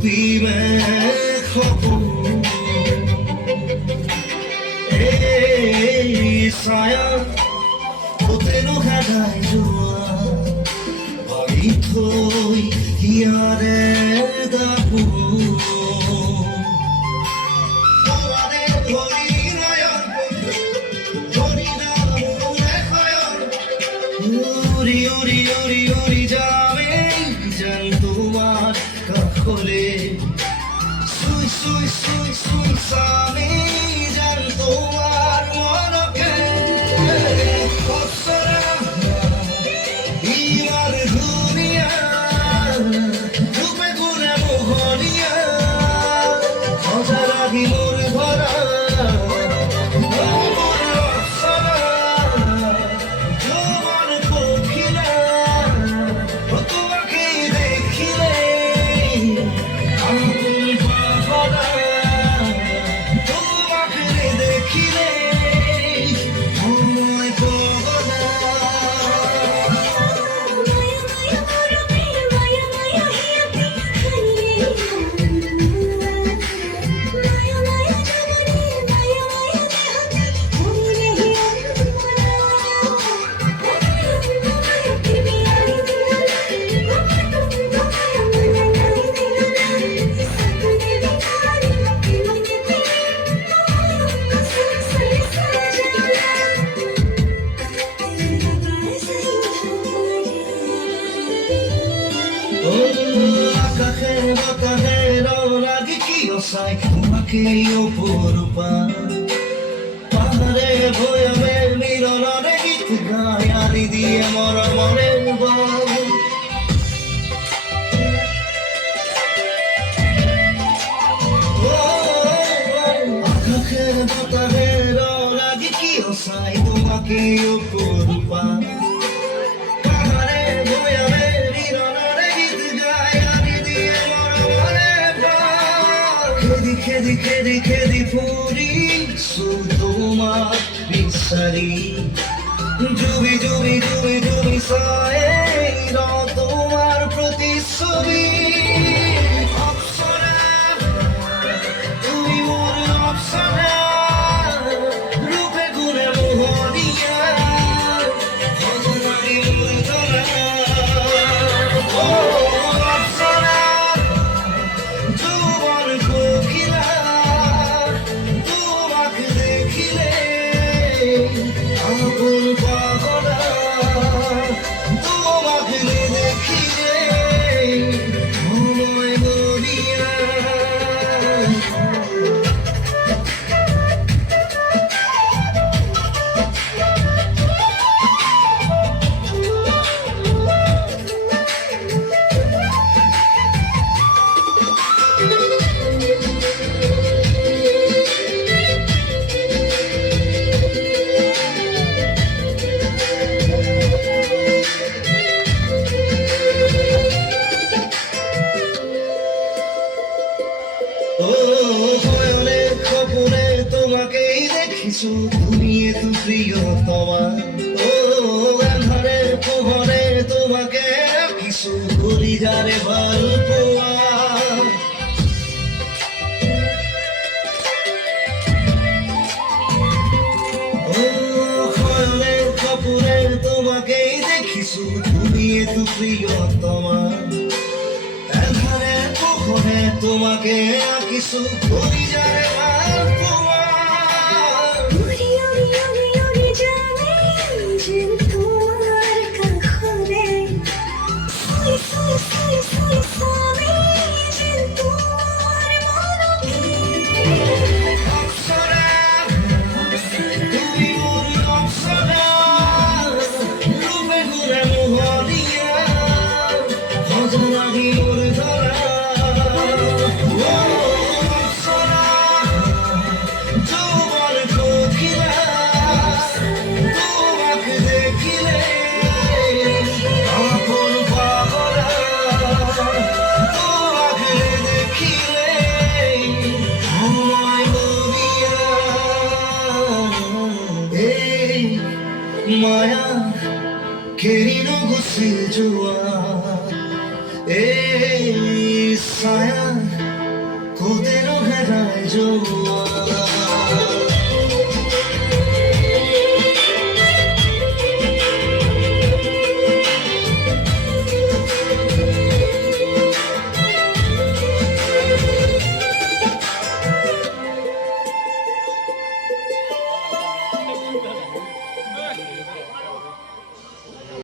भी मैं खपूं साया तेनु हादाय जोआ भाई थोई यारे दाबू उड़ी उड़ी उड़ी जावे जन तुम्हार कखोले सुई सुई सुई सुई सामे जन तुम्हार मनके अप्सरा इमार दुनिया रूपे गुणे मोहनिया हजारागी मोर भरा তোমাকে অপরূপা পাহাড়ে ভয়াবে মিলনে গীত গায় আরি দিয়ে মরমরে আকাশের বাতাসের লাগি কি অসাই তোমাকে অপরূপা পাহাড়ে ভয়াবে মিলনে গীত গায় আরি দিয়ে মরমরে খেদি খেদি খেদি ফুরি তোমার বিসারি জুবি জুবি জুবি জুবি সায়ে তোমার প্রতিচ্ছবি অপ্সরা তুমি মোর অপ্সরা রূপে গুণে মোহনিয়া হজনারি মোর ধরা তোমাকেই দেখিছো তুমি এত প্রিয়তমা ও আন্ধারের পোহরে তোমাকে রাখিছো করি যারে ভাল পোয়া ও খয়নের কাপুরে তোমাকেই দেখিছো তুমি এত প্রিয়তমা আন্ধারের পোহরে তোমাকে রাখিছো করি যারে ভাল পোয়া জন্য